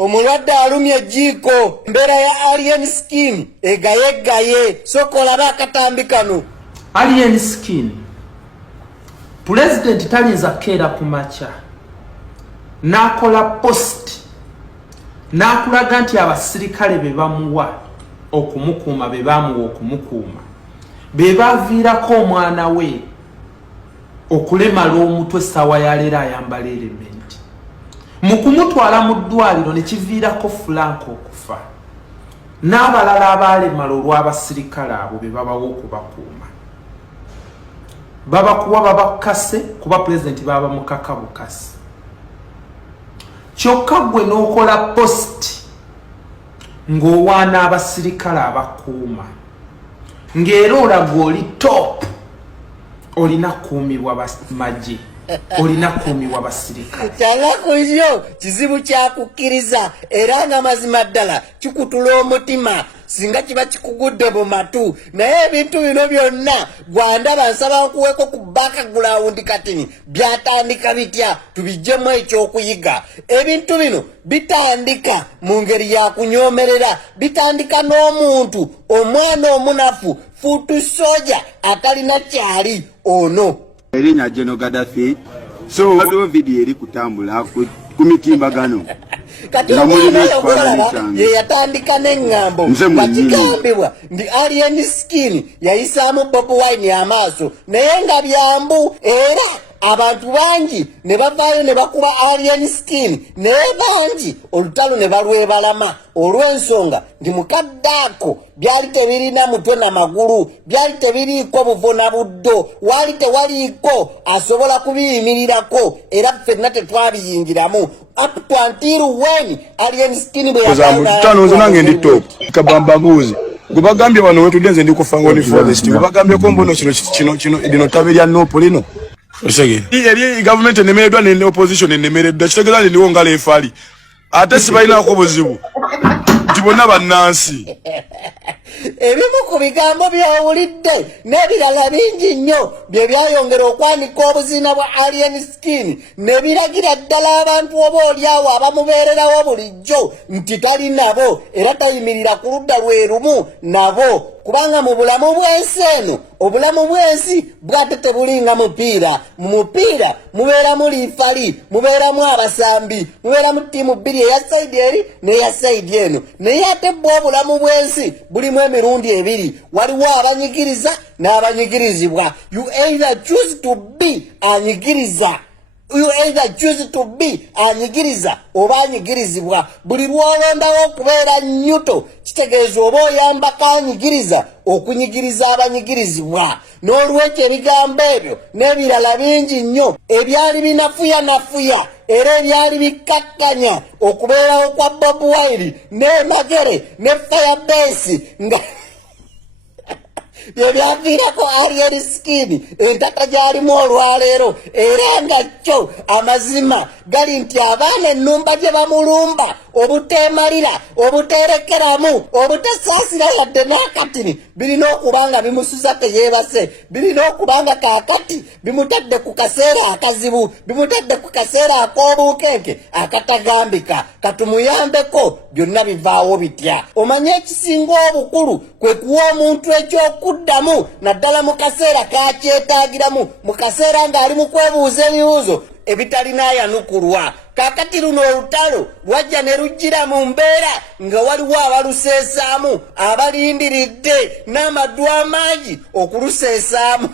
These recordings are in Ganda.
Omulwadde alumye ejjiko. Embera ya Allien Skin egayegaye. Sokola bakatambi kano. Allien Skin. President talinza kera kumacha. Nakola post. Nakulaga nti abasirikale be bamuwa okumukuuma be bamuwa okumukuuma. Be baviirako omwana we okulemala omutwe sawa yalera ayambala element. Mu kumutwala mu ddwaliro ne kiviirako Franco okufa. N'abalala abalemala olw'abasirikale abo be babawo okubakuuma. Babakuwa babakase kuba president baba mukaka bukasi. Kyokka gwe n'okola post ng'owaana abasirikale abakuuma. Ng'era olaga oli top. Olina kuumibwa bamagye. Olina kuumibwa basirikale. Kyalaku yo kizibu kyakukkiriza era nga mazima ddala kikutula omutima singa kiba kikugudde mu matu. Naye ebintu bino byonna gwandaba nsaba nkuweeko ku background katini byatandika bitya tubijjemu ekyokuyiga. Ebintu bino bitandika mu ngeri ya kunyoomerera. Bitandika n'omuntu omwana omunafu futu soja atalina kyali ono. Erinya General Gaddafi so waliwo video eri kutambula ku mitimbagano kati omwana ye yatandika n'engambo bakigambibwa ndi Allien Skin yayisaamu Bobi Wine amaaso naye nga byambu era abantu bangi ne bavaayo ne bakuba Allien Skin naye bangi olutalo ne balwebalama olw'ensonga ndi mukaddaako byali tebirina mutwe na magulu byali tebiriiko buvo na buddo wali tewaliiko asobola kubiyimirirako era ffenna tetwabiyingiramu up to until when Allien Skin bwe yatanoze nange ndi top kabambaguzi gubagambye bano wetudenze ndi kufango ni forest gubagambye ko mbono kino dino tabirya nopo lino osege eri government enemeredwa ne opposition enemeredwa kitegeza ndi wongala efali ate sibalina ko buzibu tibona bannansi. Ebimu ku bigambo by'owulidde n'ebirala bingi nnyo bye byayongera okwanika obuzina bwa Allien Skin ne biragira ddala abantu oboolyawo abamubeererawo bulijjo nti tali nabo era tayimirira ku ludda lwe lumu nabo kubanga mu bulamu bw'ensi eno obulamu bw'ensi bwate tebulinga mupiira. Mu mupiira mubeeramu liifali mubeeramu abasambi mubeeramu ttiimu bbiri eya sayidi eri n'eya sayidi eno naye ate bwe obulamu bw'ensi bulimu emirundi ebiri waliwo abanyigiriza n'abanyigirizibwa. You either choose to be anyigiriza anyigiriza oba anyigirizibwa. Buli lw'olondawo okubeera nyuto kitegeeza oba oyambako anyigiriza okunyigiriza abanyigirizibwa. N'olwekyo ebigambo ebyo n'ebirala bingi nnyo ebyali binafuya era ebyali bikkakkanya okubeerawo kwa Bobi Wine ne Magere ne Firebase nga byebyaviirako Allien Skin entata gyalimu olwaleero era nga kyo amazima gali nti abaana ennumba gye bamulumba obuteemalira obuteerekeramu obutasaasira yadde n'akatini birina okuba nga bimusuza teyeebase birina okuba nga kaakati bimutadde ku kaseera akazibu bimutadde ku kaseera ak'obuukenke akatagambika katumuyambeko byonna bivaawo bitya. Omanye ekisinga obukulu kwe kuwa omuntu ekyokuddamu naddala mu kaseera kakyetaagiramu mu kaseera ng'ali mu kwebuuza ebibuuzo ebitalina yanukulwa. Kaakati luno olutalo lwajja ne lujjira mu mbeera nga waliwo abaluseesaamu abalindiridde n'amaddu amangi okuluseesaamu.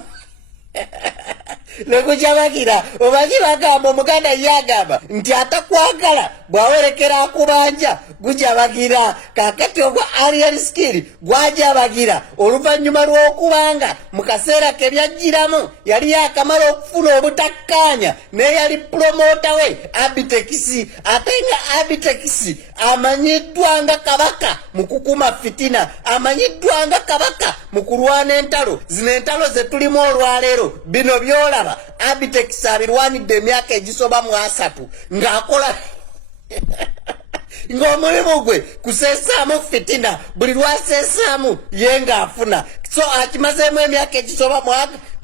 Lekukyabakira omanyi bagamba omuganda yagamba nti atakwagala bwawerekera akubanja gujabagira. Kaakati ogwa Allien Skin gwajabagira oluvannyuma lw'okubanga mu kaseera ke byajjiramu yali yakamala okufuna obutakkaanya naye yali promota we Abitekisi ate nga Abitekisi amanyiddwa nga kabaka mu kukuma fitina amanyiddwa nga kabaka mu kulwana entalo. Zino entalo ze tulimu olwaleero bino byolaba Abitekisi abirwanidde emyaka egisoba mu 3 ng'akola ng'omulimu gwe kuseesaamu fitina buli lwaseesaamu ye ng'afuna. So akimazeemu emyaka egisoba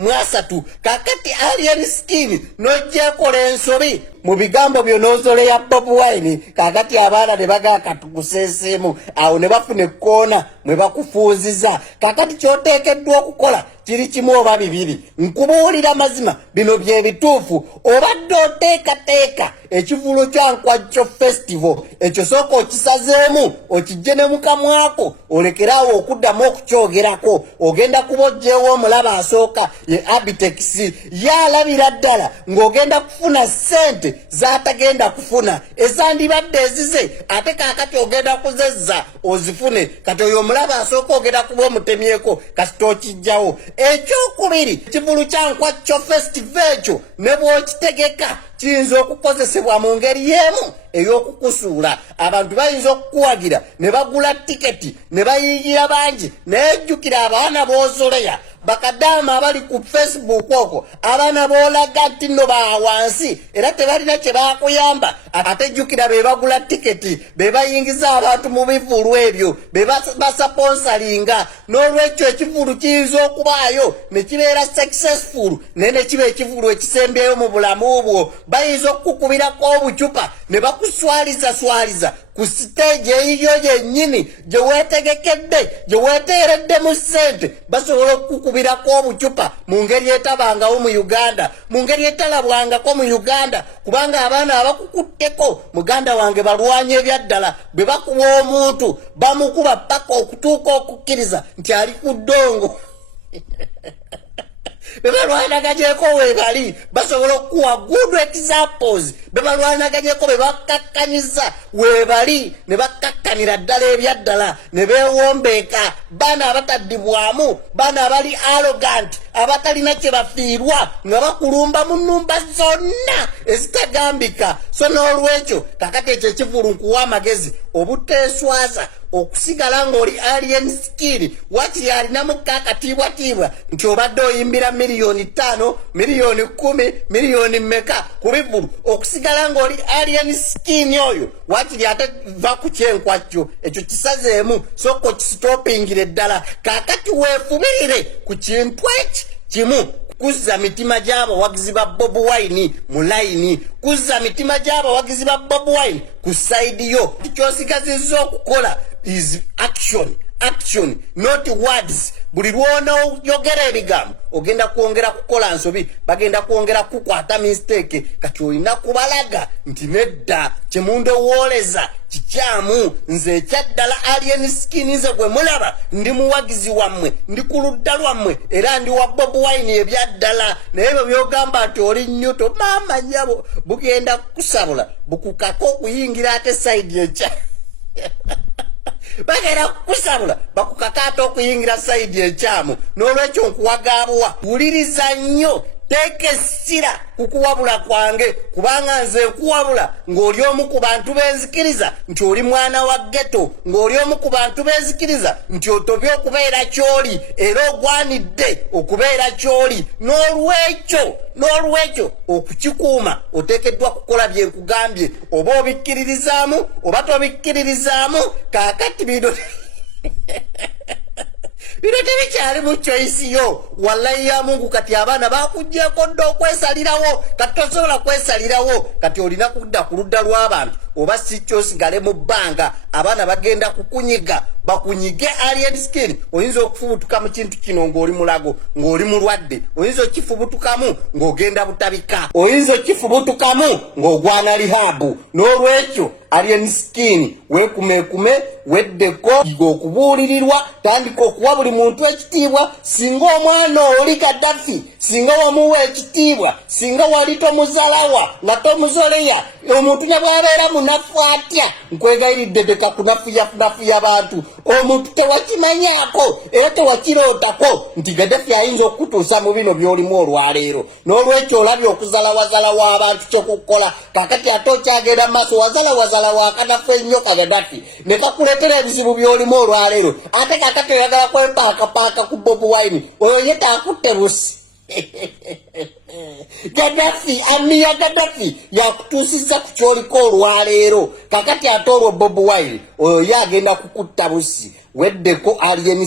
mwasatu kakati Allien Skin nojekola ensobi mu bigambo byonozole ya Bob Wine kakati abaana ne bagakatusesemu awo ne bafune kona mwe bakufuuziza kakati kyoteekeddwa okukola kiri kimu oba bibiri nkubuulira mazima bino bye bituufu obadde oteekateeka ekivulo kya Nkwajjo festival ekyo sooka okisazeemu okijje ne mukamwako olekeraawo okuddamu okukyogerako ogenda kubojjeewo omulaba asooka ye Abitex yalabira ddala ng'ogenda kufuna ssente z'atagenda kufuna ezandibadde ezize ate kaakati ogenda kuzezza ozifune kati oyo omulaba asooka ogenda kuba omutemyeko kasita okijjawo ekyokubiri ekivulu kya Nkwajjo festival ekyo ne bw'okitegeka kiyinza okukozesebwa mu ngeri y'emu ey'okukusuula abantu bayinza okukuwagira ne bagula tiketi ne bayiigira bangi nejjukira abaana b'ozoleya bakadaama abali ku Facebook okwo abaana boolaga nti nno bawansi era tebalina kye baakuyamba ate jjukira be bagula tiketi be bayingiza abantu mu bivulu ebyo be basaponsalinga n'olwekyo ekivulu kiyinza okubaayo ne kibeera successful naye ne kiba ekivulu ekisembyeyo mu bulamu bwo bayinza okukukubirako obucupa ne bakuswaliza ku stage eyiyo yennyini gye weetegekedde gye weeteereddemu ssente basobola okukukubirako obucupa mu ngeri etabangawo mu Uganda mu ngeri etalabwangako mu Uganda kubanga abaana abakukutteko muganda wange balwanya ebyaddala bwe bakuba omuntu bamukuba paka okutuuka okukkiriza nti ali ku ddongo bebalwanaganyeko webali basobola okuwa good examples bebalwanaganyeko bebakakkanyiza webali ne bakakkanira ddala ebyaddala ne beewombeeka baana abataddibwamu baana abali arrogant abatalina kye bafiirwa nga bakulumba mu nnumba zonna ezitagambika so n'olwekyo kakati ekyo ekivulu nkuwa amagezi obuteeswaza okusigala ng'oli Allien Skin wakiri alinamu kakatiibwatiibwa nti obadde oyimbira $5,000,000 $10,000,000 miliyoni mmeka ku bivulu okusigala ng'oli Allien Skin oyo wakiri ate va ku kyenkwajjo ekyo kisazeemu sooka okisitopingire ddala kakati weefubirire ku kintu eki kimu kuzza mitima gy'abawagizi ba Bob Wine mu layini kuzza mitima gy'abawagizi ba Bob Wine ku sayidi yo kyosigazizza okukola is action not words buli lw'onoyogera ebigambo ogenda kwongera kukola nsobi bagenda kwongera kukwata mistake kati olina kubalaga nti nedda kyemundowooleza kikyamu nze ekyaddala Allien Skin nze gwe mulaba ndi muwagizi wammwe ndi ku ludda lwammwe era ndi wa Bob Wine ebyaddala naye ebyo byogamba nti oli nnyuto maama nnyabo bugenda kukusabula bukukako okuyingira ate sayidi ekya bagenda kukusabula bakukakaata okuyingira sayidi ekyamu n'olwekyo nkuwagaabuwa wuliriza nnyo teeka essira kukuwabula kwange kubanga nze nkuwabula ng'oli omu ku bantu benzikiriza nti oli mwana wa ghetto ng'oli omu ku bantu benzikiriza nti otobye okubeera ky'oli era ogwanidde okubeera ky'oli n'olwekyo okukikuuma oteekeddwa kukola bye nkugambye oba obikkiririzaamu oba tobikkiririzaamu kaakati bino bino tebikyali mu choice yo wallahi ya Mungu kati abaana bakuggyeko dda okwesalirawo kati tosobola kwesalirawo kati olina kudda ku ludda lw'abantu oba si kyosigale mu bbanga abaana bagenda kukunyiga bakunyige Allien Skin oyinza okufubutuka mu kintu kino ng'oli mulago ng'oli mulwadde oyinza okifubutukamu ng'ogenda butabika oyinza okifubutukamu ng'ogwana lihabu n'olwekyo Allien Skin weekumeekume weddeko okubuulirirwa tandika okuwa buli muntu ekitiibwa singa omwana oli Gaddafi singa wamuwa ekitiibwa singa wali tomuzalawa nga tomuzoleya omuntu ne bw'abeera munafu atya nkwegayiridde teka kunafuya bantu omuntu tewakimanyaako era tewakirootako nti Gaddafi ayinza okutuusa mu bino by'olimu olwaleero n'olwekyo olabye okuzalawazalawa abantu kyekukola kakati ate okyagenda mu maaso wazalawazalawa akanafu ennyo ka Gaddafi ne kakuleetera ebizibu by'olimu olwaleero ate kakati oyagala kwepaakapaaka ku Bob Wine oyo ye taakutte busi Gaddafi amiya Gaddafi yakutusiza ku kyoliko olwaleero kakati atoolwa Bob Wine oyo yagenda kukutta busi weddeko Allien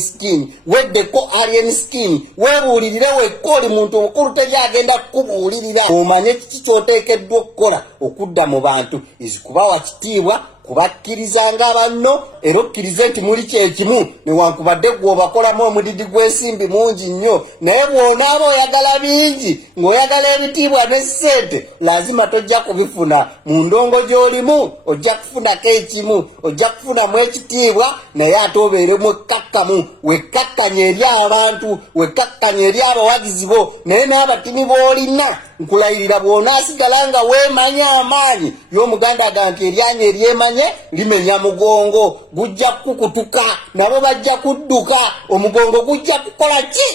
Skin webuulirire wekka oli muntu omukulu teryagenda kukubuulirira omanye kiki kyoteekeddwa okukola okudda mu bantu kubawa kitiibwa kubakkiriza nga banno era okkirize nti muli kyekimu newankubadde gw'obakolamu omudidi gw'ensimbi mungi nnyo naye bw'onaaba oyagala bingi ng'oyagala ebitiibwa n'essente lazima tojja kubifuna mu ndongo gy'olimu ojja kufunako ekimu ojja kufunamu ekitiibwa naye ate obeere mwekakkamu wekkakkanya eri abantu wekkakkanya eri abawagizi bo naye n'abatini b'olina nkulayirira bw'onaasigala nga weemanya amaanyi y'omuganda aga nti eryanya eryemanye limenya mugongo gujja kukutuka nabo bajja kudduka omugongo gujja kukola ki